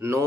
9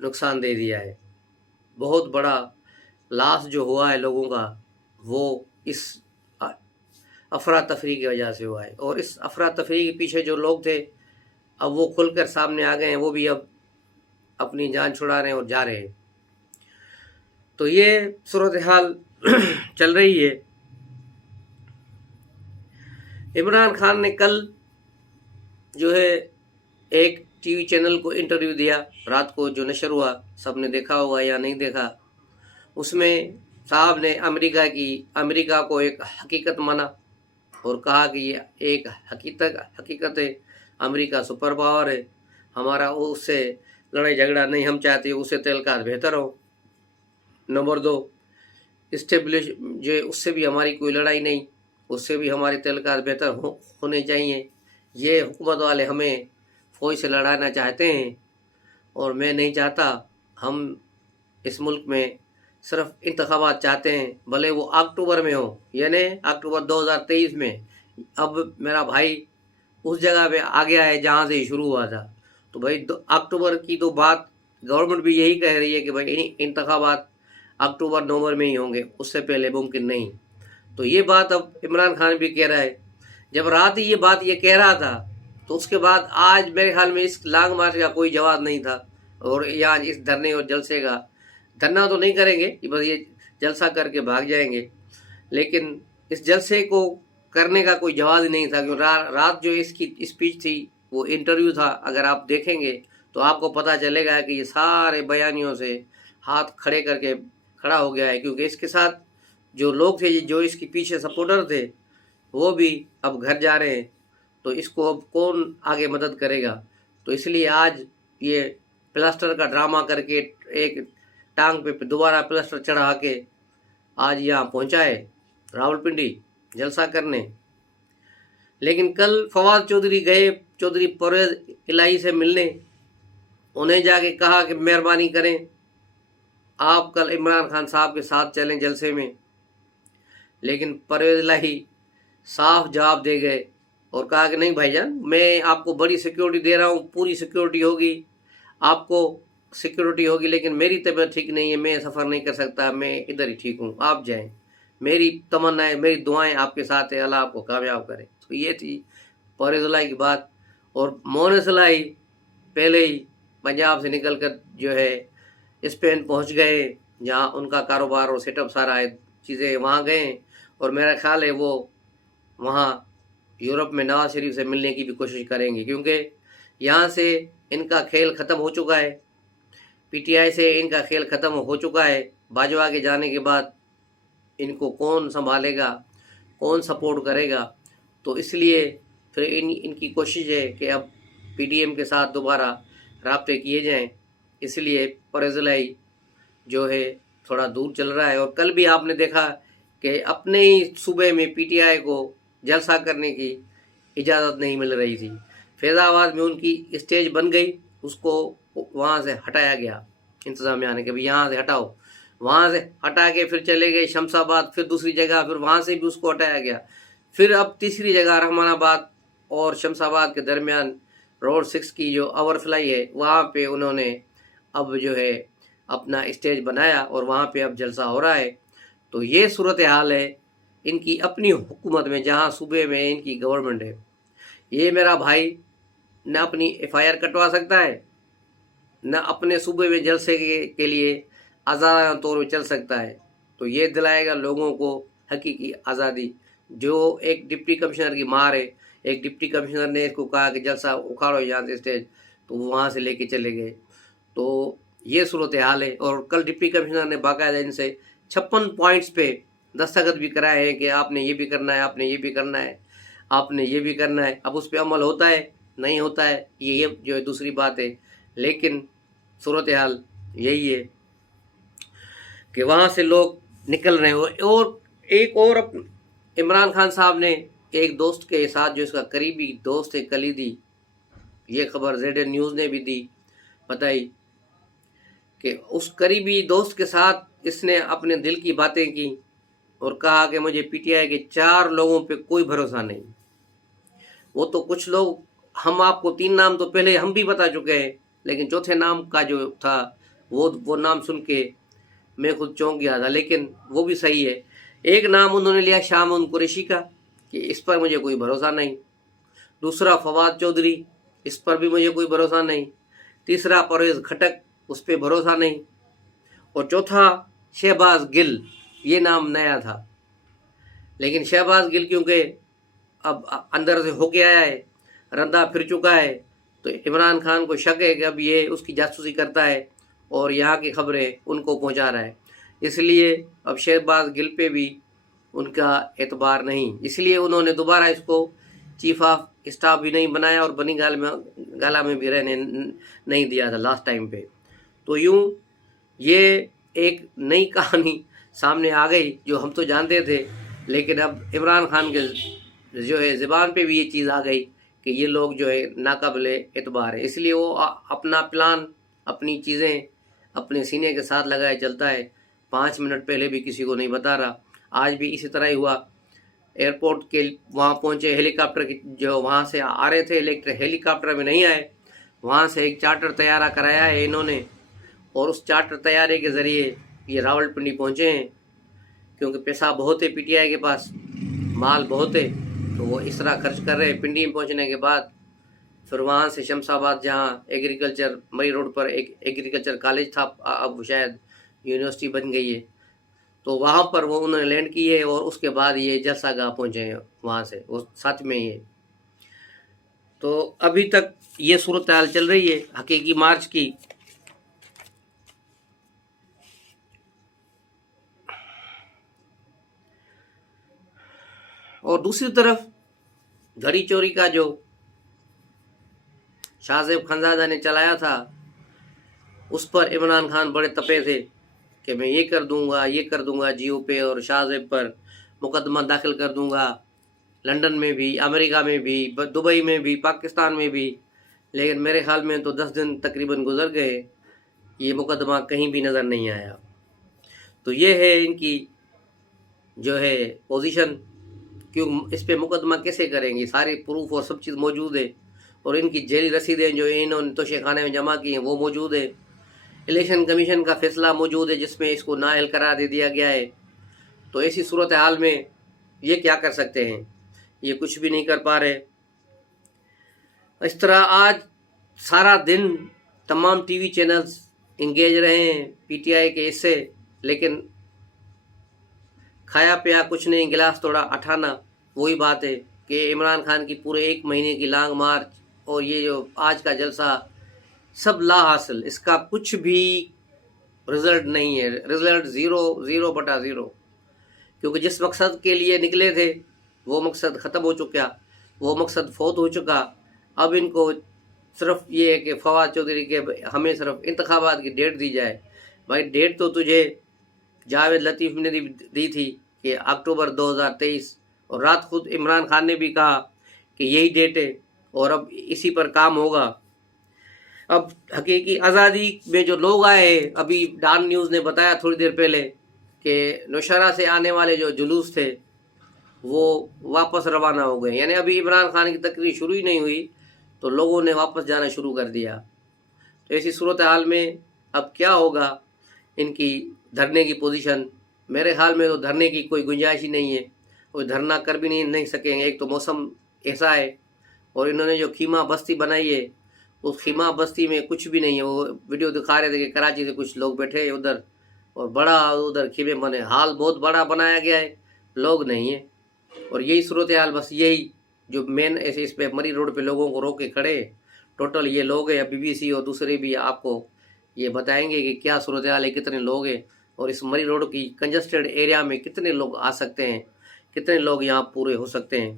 نقصان دے دیا ہے. بہت بڑا لاس جو ہوا ہے لوگوں کا وہ اس افراتفری کی وجہ سے ہوا ہے. اور اس افراتفری کے پیچھے جو لوگ تھے اب وہ کھل کر سامنے آ گئے ہیں، وہ بھی اب اپنی جان چھڑا رہے ہیں اور جا رہے ہیں. تو یہ صورتحال چل رہی ہے. عمران خان نے کل جو ہے ایک ٹی وی چینل کو انٹرویو دیا رات کو، جو نشر ہوا، سب نے دیکھا ہوگا یا نہیں دیکھا. اس میں صاحب نے امریکہ کو ایک حقیقت مانا اور کہا کہ یہ ایک حقیقت ہے، امریکہ سپر پاور ہے، ہمارا اس سے لڑائی جھگڑا نہیں ہم چاہتے، اس سے تعلقات بہتر ہو. نمبر 2، اسٹیبلش جو اس سے بھی ہماری کوئی لڑائی نہیں، اس سے بھی ہمارے تعلقات بہتر ہونے چاہیے. یہ حکومت والے ہمیں فوج سے لڑانا چاہتے ہیں اور میں نہیں چاہتا. ہم اس ملک میں صرف انتخابات چاہتے ہیں، بھلے وہ اکتوبر میں ہو، یعنی اکتوبر 2023 میں. اب میرا بھائی اس جگہ پہ آ گیا ہے جہاں سے شروع ہوا تھا. تو بھائی اکتوبر کی تو بات گورنمنٹ بھی یہی کہہ رہی ہے کہ بھائی انتخابات اکتوبر نومبر میں ہی ہوں گے، اس سے پہلے ممکن نہیں. تو یہ بات اب عمران خان بھی کہہ رہا ہے. جب رات ہی یہ بات یہ کہہ رہا تھا تو اس کے بعد آج میرے خیال میں اس لانگ مارچ کا کوئی جواب نہیں تھا. اور یہاں اس دھرنے اور جلسے کا دھرنا تو نہیں کریں گے کہ بس یہ جلسہ کر کے بھاگ جائیں گے، لیکن اس جلسے کو کرنے کا کوئی جواز ہی نہیں تھا. کیونکہ رات جو اس کی اسپیچ تھی وہ انٹرویو تھا، اگر آپ دیکھیں گے تو آپ کو پتہ چلے گا کہ یہ سارے بیانیوں سے ہاتھ کھڑے کر کے کھڑا ہو گیا ہے. کیونکہ اس کے ساتھ جو لوگ تھے، جو اس کے پیچھے سپورٹر تھے، وہ بھی اب گھر جا رہے ہیں. تو اس کو اب کون آگے مدد کرے گا؟ تو اس لیے آج یہ پلاسٹر کا ڈرامہ کر کے ایک ٹانگ پہ دوبارہ پلاسٹر چڑھا کے آج یہاں پہنچا ہے راولپنڈی جلسہ کرنے. لیکن کل فواد چودھری گئے چودھری پرویز الہی سے ملنے. انہیں جا کے کہا کہ مہربانی کریں آپ کل عمران خان صاحب کے ساتھ چلیں جلسے میں. لیکن پرویز الہی صاف جواب دے گئے اور کہا کہ نہیں بھائی جان، میں آپ کو بڑی سیکیورٹی دے رہا ہوں، پوری سیکیورٹی ہوگی، آپ کو سیکیورٹی ہوگی، لیکن میری طبیعت ٹھیک نہیں ہے، میں سفر نہیں کر سکتا، میں ادھر ہی ٹھیک ہوں، آپ جائیں. میری تمنا ہے، میری دعائیں آپ کے ساتھ ہیں، اللہ آپ کو کامیاب کرے. تو یہ تھی پرویز الہی کی بات. اور مونس الہی پہلے ہی پنجاب سے نکل کر جو ہے اسپین پہنچ گئے، جہاں ان کا کاروبار اور سیٹ اپ سارا ہے، چیزیں وہاں گئے. اور میرا خیال ہے وہ وہاں یورپ میں نواز شریف سے ملنے کی بھی کوشش کریں گے، کیونکہ یہاں سے ان کا کھیل ختم ہو چکا ہے، پی ٹی آئی سے ان کا کھیل ختم ہو چکا ہے. باجوہ کے جانے کے بعد ان کو کون سنبھالے گا، کون سپورٹ کرے گا؟ تو اس لیے پھر ان کی کوشش ہے کہ اب پی ڈی ایم کے ساتھ دوبارہ رابطے کیے جائیں. اس لیے پرویز الہی جو ہے تھوڑا دور چل رہا ہے. اور کل بھی آپ نے دیکھا کہ اپنے ہی صوبے میں پی ٹی آئی کو جلسہ کرنے کی اجازت نہیں مل رہی تھی. فیض آباد میں ان کی اسٹیج بن گئی، اس کو وہاں سے ہٹایا گیا انتظامیہ نے کہ بھی یہاں سے ہٹاؤ. وہاں سے ہٹا کے پھر چلے گئے شمس آباد، پھر دوسری جگہ، پھر وہاں سے بھی اس کو ہٹایا گیا. پھر اب تیسری جگہ رحمان آباد اور شمس آباد کے درمیان روڈ 6 کی جو اوور فلائی ہے، وہاں پہ انہوں نے اب جو ہے اپنا اسٹیج بنایا اور وہاں پہ اب جلسہ ہو رہا ہے. تو یہ صورتحال ہے ان کی اپنی حکومت میں، جہاں صوبے میں ان کی گورنمنٹ ہے. یہ میرا بھائی نہ اپنی ایف آئی آر کٹوا سکتا ہے، نہ اپنے صوبے میں جلسے کے لیے آزادانہ طور پہ چل سکتا ہے. تو یہ دلائے گا لوگوں کو حقیقی آزادی. جو ایک ڈپٹی کمشنر کی مار ہے، ایک ڈپٹی کمشنر نے اس کو کہا کہ جلسہ اکھاڑو یہاں سے اسٹیج، تو وہاں سے لے کے چلے گئے. تو یہ صورتحال ہے. اور کل ڈپٹی کمشنر نے باقاعدہ ان سے 56 پوائنٹس پہ دستخط بھی کرائے ہیں کہ آپ نے یہ بھی کرنا ہے، آپ نے یہ بھی کرنا ہے، آپ نے یہ بھی کرنا ہے. اب اس پہ عمل ہوتا ہے نہیں ہوتا ہے یہ جو ہے دوسری بات ہے، لیکن صورتحال یہی ہے کہ وہاں سے لوگ نکل رہے ہیں. اور ایک اور عمران خان صاحب نے ایک دوست کے ساتھ، جو اس کا قریبی دوست ہے کلیدی، یہ خبر ZN نیوز نے بھی دی، بتائی کہ اس قریبی دوست کے ساتھ اس نے اپنے دل کی باتیں کی اور کہا کہ مجھے پی ٹی آئی کے 4 لوگوں پہ کوئی بھروسہ نہیں. وہ تو کچھ لوگ، ہم آپ کو 3 نام تو پہلے ہم بھی بتا چکے ہیں، لیکن چوتھے نام کا جو تھا وہ نام سن کے میں خود چونک گیا تھا، لیکن وہ بھی صحیح ہے۔ ایک نام انہوں نے لیا شامون قریشی کا کہ اس پر مجھے کوئی بھروسہ نہیں، دوسرا فواد چودھری، اس پر بھی مجھے کوئی بھروسہ نہیں، تیسرا پرویز کھٹک، اس پہ بھروسہ نہیں، اور چوتھا شہباز گل، یہ نام نیا تھا۔ لیکن شہباز گل کیونکہ اب اندر سے ہو کے آیا ہے، رندا پھر چکا ہے، تو عمران خان کو شک ہے کہ اب یہ اس کی جاسوسی کرتا ہے اور یہاں کی خبریں ان کو پہنچا رہا ہے، اس لیے اب شہباز گل پہ بھی ان کا اعتبار نہیں، اس لیے انہوں نے دوبارہ اس کو چیف آف اسٹاف بھی نہیں بنایا اور بنی گالا میں بھی رہنے نہیں دیا تھا لاسٹ ٹائم پہ۔ تو یوں یہ ایک نئی کہانی سامنے آ گئی جو ہم تو جانتے تھے، لیکن اب عمران خان کے جو ہے زبان پہ بھی یہ چیز آ گئی کہ یہ لوگ جو ہے ناقابل اعتبار ہے، اس لیے وہ اپنا پلان، اپنی چیزیں اپنے سینے کے ساتھ لگائے چلتا ہے، 5 منٹ پہلے بھی کسی کو نہیں بتا رہا۔ آج بھی اسی طرح ہی ہوا، ایئرپورٹ کے وہاں پہنچے، ہیلی کاپٹر کی جو وہاں سے آ رہے تھے ہیلی کاپٹر میں نہیں آئے، وہاں سے ایک چارٹر طیارہ کرایا ہے انہوں نے، اور اس چارٹر طیارے کے ذریعے یہ راولپنڈی پہنچے ہیں، کیونکہ پیسہ بہت ہے پی ٹی آئی کے پاس، مال بہت ہے، تو وہ اس طرح خرچ کر رہے ہیں۔ پنڈی میں پہنچنے کے بعد پھر وہاں سے شمس آباد، جہاں ایگریکلچر مری روڈ پر ایک ایگریکلچر کالج تھا، اب شاید یونیورسٹی بن گئی ہے، تو وہاں پر وہ انہوں نے لینڈ کی ہے، اور اس کے بعد یہ جلسہ گاہ پہنچے ہیں وہاں سے، وہ ساتھ میں ہی ہے۔ تو ابھی تک یہ صورتحال چل رہی ہے حقیقی مارچ کی۔ اور دوسری طرف گھڑی چوری کا جو شاہ زیب خانزادہ نے چلایا تھا، اس پر عمران خان بڑے تپے تھے کہ میں یہ کر دوں گا جیو پہ، اور شاہ زیب پر مقدمہ داخل کر دوں گا، لندن میں بھی، امریکہ میں بھی، دبئی میں بھی، پاکستان میں بھی۔ لیکن میرے خیال میں تو 10 دن تقریباً گزر گئے، یہ مقدمہ کہیں بھی نظر نہیں آیا۔ تو یہ ہے ان کی جو ہے پوزیشن، کیوں اس پہ مقدمہ کیسے کریں گے، سارے پروف اور سب چیز موجود ہے، اور ان کی جیلی رسیدیں جو انہوں نے توشے خانے میں جمع کی ہیں وہ موجود ہے، الیکشن کمیشن کا فیصلہ موجود ہے جس میں اس کو نااہل قرار دے دیا گیا ہے۔ تو ایسی صورتحال میں یہ کیا کر سکتے ہیں، یہ کچھ بھی نہیں کر پا رہے۔ اس طرح آج سارا دن تمام ٹی وی چینلز انگیج رہے ہیں پی ٹی آئی کے اس سے، لیکن کھایا پیا کچھ نہیں، گلاس توڑا اٹھانا، وہی بات ہے کہ عمران خان کی پورے 1 مہینے کی لانگ مارچ اور یہ جو آج کا جلسہ سب لا حاصل، اس کا کچھ بھی رزلٹ نہیں ہے، رزلٹ 0 کیونکہ جس مقصد کے لیے نکلے تھے وہ مقصد ختم ہو چکا، وہ مقصد فوت ہو چکا۔ اب ان کو صرف یہ ہے کہ فواد چودھری کے ہمیں صرف انتخابات کی ڈیٹ دی جائے۔ بھائی ڈیٹ تو تجھے جاوید لطیف نے دی تھی کہ اکتوبر 2023، اور رات خود عمران خان نے بھی کہا کہ یہی ڈیٹ ہے، اور اب اسی پر کام ہوگا۔ اب حقیقی آزادی میں جو لوگ آئے، ابھی ڈان نیوز نے بتایا تھوڑی دیر پہلے کہ نوشہرہ سے آنے والے جو جلوس تھے وہ واپس روانہ ہو گئے، یعنی ابھی عمران خان کی تقریر شروع ہی نہیں ہوئی تو لوگوں نے واپس جانا شروع کر دیا۔ تو ایسی صورتحال میں اب کیا ہوگا ان کی دھرنے کی پوزیشن؟ میرے خیال میں تو دھرنے کی کوئی گنجائش ہی نہیں ہے، کوئی دھرنا کر بھی نہیں سکیں گے۔ ایک تو موسم ایسا ہے، اور انہوں نے جو خیمہ بستی بنائی ہے اس خیمہ بستی میں کچھ بھی نہیں ہے۔ وہ ویڈیو دکھا رہے تھے کہ کراچی سے کچھ لوگ بیٹھے ہیں ادھر، اور بڑا ادھر خیمے بنے، ہال بہت بڑا بنایا گیا ہے، لوگ نہیں ہیں۔ اور یہی صورتحال، بس یہی جو مین ایسے اس پہ مری روڈ پہ لوگوں کو روک کے کھڑے، ٹوٹل یہ لوگ ہیں، بی بی سی اور دوسرے بھی آپ کو یہ بتائیں گے کہ کیا صورتحال ہے، کتنے لوگ ہیں، اور اس مری روڈ کی کنجسٹڈ ایریا میں کتنے لوگ آ سکتے ہیں، کتنے لوگ یہاں پورے ہو سکتے ہیں۔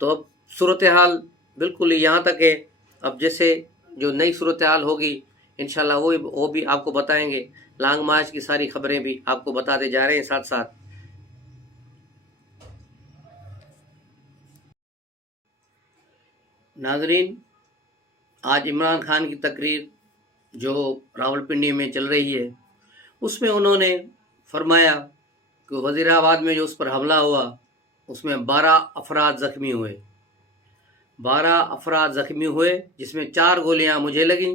تو اب صورتحال بالکل یہاں تک ہے۔ اب جیسے جو نئی صورتحال ہوگی انشاءاللہ وہ بھی آپ کو بتائیں گے۔ لانگ مارچ کی ساری خبریں بھی آپ کو بتاتے جا رہے ہیں ساتھ ساتھ۔ ناظرین، آج عمران خان کی تقریر جو راولپنڈی میں چل رہی ہے اس میں انہوں نے فرمایا کہ وزیر آباد میں جو اس پر حملہ ہوا اس میں 12 افراد زخمی ہوئے، 12 افراد زخمی ہوئے، جس میں 4 گولیاں مجھے لگیں،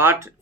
8